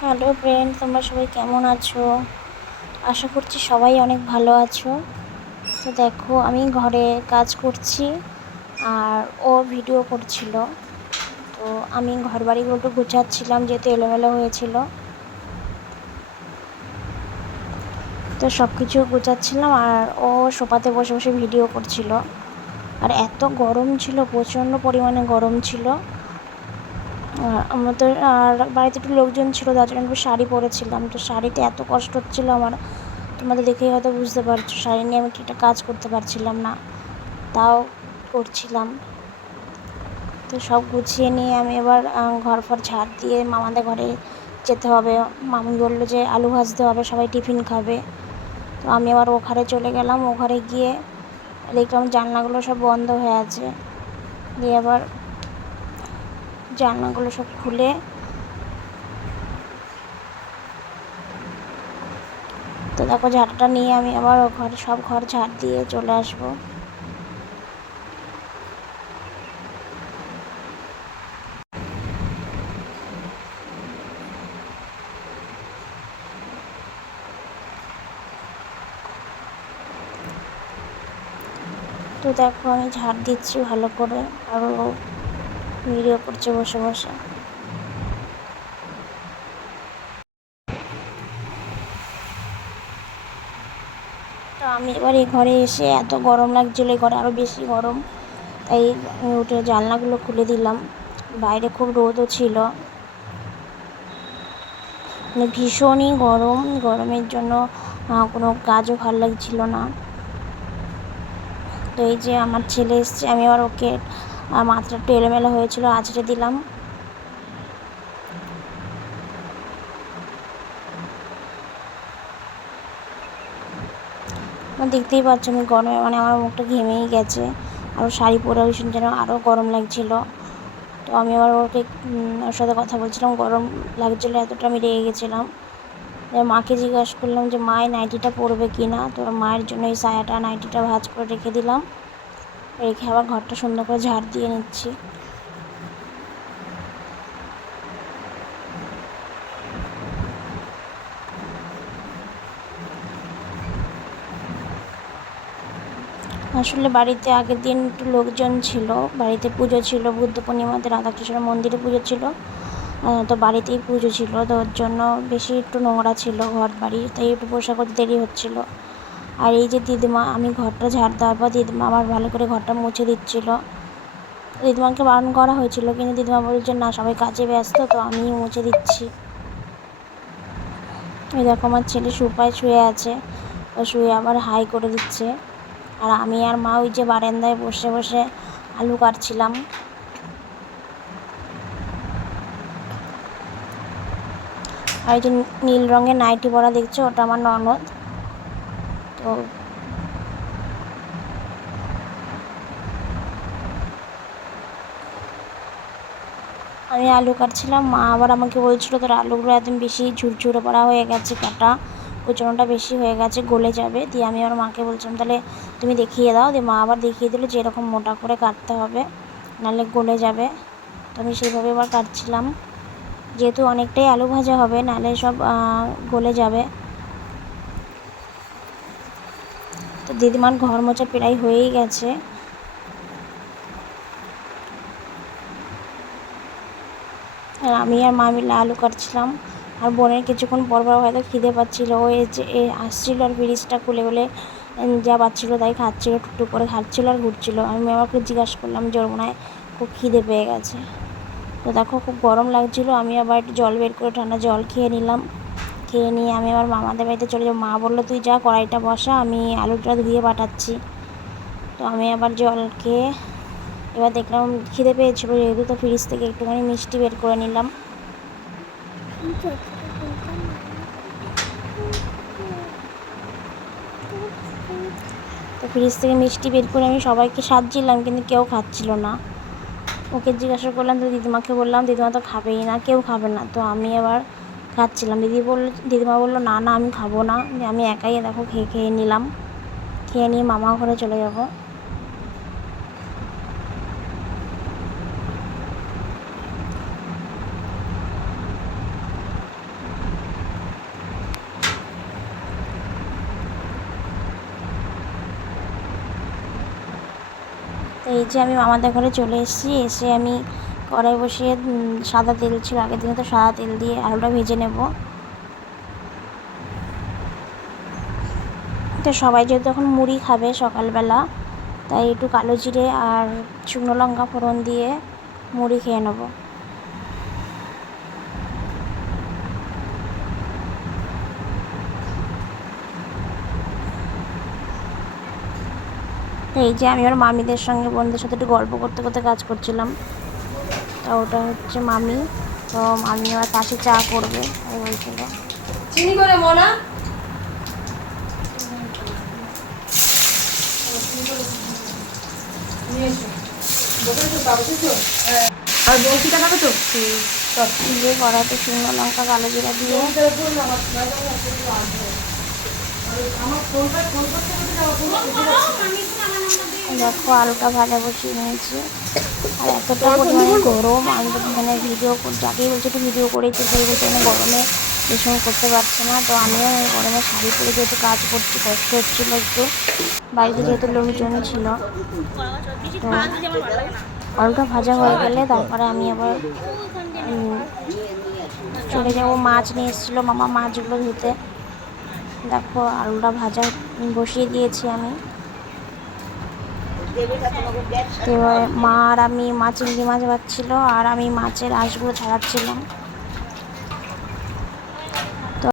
Hello friend তোমরা সবাই কেমন আছো? আশা করছি সবাই অনেক ভালো আছো। তো দেখো, আমি ঘরে কাজ করছি আর ও ভিডিও করছিল। তো আমি ঘর বাড়িগুলো একটু গুছাচ্ছিলাম, যেহেতু এলোমেলো হয়েছিল। তো সব কিছু গুছাচ্ছিলাম আর ও সোফাতে বসে বসে ভিডিও করছিল। আর এত গরম ছিল, প্রচণ্ড পরিমাণে গরম ছিল। আমাদের, আর বাড়িতে একটু লোকজন ছিল, তার জন্য একটু শাড়ি পরেছিলাম। তো শাড়িতে এত কষ্ট হচ্ছিল আমার। তোমাদের দেখেই হয়তো বুঝতে পারছ, শাড়ি নিয়ে আমি একটা কাজ করতে পারছিলাম না। তাও করছিলাম। তো সব গুছিয়ে নিয়ে আমি এবার ঘর ফর ঝাড় দিয়ে মামাদের ঘরে যেতে হবে। মামি বলল যে আলু ভাজতে হবে, সবাই টিফিন খাবে। তো আমি আবার ও ঘরে চলে গেলাম। ও ঘরে গিয়ে দেখলাম জানলাগুলো সব বন্ধ হয়ে আছে। দিয়ে আবার জানলাগুলো সব খুলে। তো দেখো, ঝাড়টা নিয়ে আমি আবার ঘরে, সব ঘর ঝাড় দিয়ে চলে আসব। তো দেখো, আমি ঝাড় দিচ্ছি ভালো করে। আরও ভিডিও করছে বসে বসে। তো আমি এবার এই ঘরে এসে এত গরম লাগছিল, এই ঘরে আরও বেশি গরম। তাই উঠে জানলাগুলো খুলে দিলাম। বাইরে খুব রোদও ছিল। মানে ভীষণই গরম। গরমের জন্য কোনো কাজও ভালো লাগছিল না। তো এই যে আমার ছেলে এসছে, আমি আবার ওকে মাথাটা একটু এলোমেলো হয়েছিল আছড়ে দিলাম। দেখতেই পাচ্ছ আমি গরমে মানে আমার মুখটা ঘেমেই গেছে আরও শাড়ি পরে ভীষণ যেন আরও গরম লাগছিল। তো আমি আবার ওকে ওর সাথে কথা বলছিলাম, গরম লাগছিল, এতটা আমি রেগে গেছিলাম। মাকে জিজ্ঞাসা করলাম যে মায়ের নাইটিটা পরবে কি না তো মায়ের জন্য এই সায়াটা নাইটিটা ভাজ করে রেখে দিলাম। রেখে আবার ঘরটা সুন্দর করে ঝাড় দিয়ে নিচ্ছি। আসলে বাড়িতে আগের দিন একটু লোকজন ছিল, বাড়িতে পুজো ছিল, বুদ্ধ পূর্ণিমাতে রাধাকৃষ্ণ মন্দিরে পুজো ছিল। তো বাড়িতেই পুজো ছিল, তো ওর জন্য বেশি একটু নোংরা ছিল ঘর বাড়ি তাই একটু পোশাক করতে দেরি হচ্ছিল। আর এই যে দিদিমা, আমি ঘরটা ঝাড় দেওয়ার পর দিদিমা আমার ভালো করে ঘরটা মুছে দিচ্ছিল। দিদিমাকে বারণ করা হয়েছিল, কিন্তু দিদিমা বলছে, না, সবাই কাজে ব্যস্ত, তো আমি মুছে দিচ্ছি। দেখো, আমার ছেলে সুপায় শুয়ে আছে, ও শুয়ে আবার হাই করে দিচ্ছে। আর আমি আর মা ওই যে বারান্দায় বসে বসে আলু কাটছিলাম। আর এই যে নীল রঙের নাইটি পরা দেখছ, ওটা আমার ননদ। আমি আলু কাটছিলাম, মা আবার আমাকে বলছিল, তোর আলুগুলো একদম বেশি ঝুরঝুরে পড়া হয়ে গেছে, কাটা। কুচনোটা বেশি হয়ে গেছে, গলে যাবে। দিয়ে আমি আমার মাকে বলছিলাম, তাহলে তুমি দেখিয়ে দাও। দিয়ে মা আবার দেখিয়ে দিল যে এরকম মোটা করে কাটতে হবে, নাহলে গলে যাবে। তো আমি সেইভাবে আবার কাটছিলাম। যেহেতু অনেকটাই আলু ভাজা হবে, নাহলে সব গলে যাবে। তো দিদিমার ঘর মোচা প্রায় হয়েই গেছে। আর আমি আর মা মিলে আলু কাটছিলাম। আর বোনের কিছুক্ষণ পর পর হয়তো খিদে পাচ্ছিল। ও যে আসছিল আর ফ্রিজটা খুলে খুলে যা পাচ্ছিল তাই খাচ্ছিল, টুকটুক করে খাচ্ছিলো আর ঘুরছিল। আমি আমাকে জিজ্ঞাসা করলাম যে ওর মনে খুব খিদে পেয়ে গেছে? তো দেখো, খুব গরম লাগছিল। আমি আবার একটু জল বের করে ঠান্ডা জল খেয়ে নিলাম। খেয়ে নিয়ে আমি আবার মামাদের বাড়িতে চলে যাব। মা বলল, তুই যা, কড়াইটা বসা, আমি আলুটা ধুয়ে পাঠাচ্ছি। তো আমি আবার জল খেয়ে এবার দেখলাম খিদে পেয়েছিলো, যেহেতু তো ফ্রিজ থেকে একটুখানি মিষ্টি বের করে নিলাম। তো ফ্রিজ থেকে মিষ্টি বের করে আমি সবাইকে সাজছিলাম, কিন্তু কেউ খাচ্ছিল না। ওকে জিজ্ঞাসা করলাম, তো দিদিমাকে বললাম, দিদিমা তো খাবেই না, কেউ খাবে না। তো আমি আবার খাচ্ছিলাম। দিদি বলল, দিদিমা বলল, না না, আমি খাব না। আমি একাই দেখো খেয়ে খেয়ে নিলাম। খেয়ে নিয়ে মামা ঘরে চলে যাব। তো এই যে আমি মামাদের ঘরে চলে এসেছি। এসে আমি কড়াই বসিয়ে সাদা তেল ছিল, আগের দিনে তো সাদা তেল দিয়ে আলুটা ভেজে নেব। তো সবাই যেহেতু এখন মুড়ি খাবে সকালবেলা, তাই একটু কালো জিরে আর শুকনো লঙ্কা ফোড়ন দিয়ে মুড়ি খেয়ে নেব। এই যে আমি আমার মামিদের সঙ্গে বোনদের সাথে একটু গল্প করতে করতে কাজ করছিলাম। তো ওটা হচ্ছে মামি। তো মামি আবার পাশে চা করবে। তাই বলছিল। চিনি করে মোনা আর তো দিয়ে শুকনো লঙ্কা কালো জিরা দিয়ে। দেখো আলুটা ভাজা বসিয়ে নিয়েছি। আর এতটা পরিমাণে গরম, আমি মানে ভিডিও যাকেই বলছি একটু ভিডিও করেছি, সেই বলছে আমি গরমে ভীষণ করতে পারছে না। তো আমিও গরমে শাড়ি পরে যেহেতু কাজ করছি, কষ্ট হচ্ছিল একটু। বাড়িতে যেহেতু লোকজন ছিল। তো আলুটা ভাজা হয়ে গেলে তারপরে আমি আবার চলে যাব, মাছ নিয়ে এসেছিল মামা মাছগুলো ধুতে। দেখো, আলুটা ভাজা বসিয়ে দিয়েছি আমি। এবার মা আর আমি মা চিংড়ি মাছ ভাজছিল, আর আমি মাছের আঁশগুলো ছাড়াচ্ছিলাম।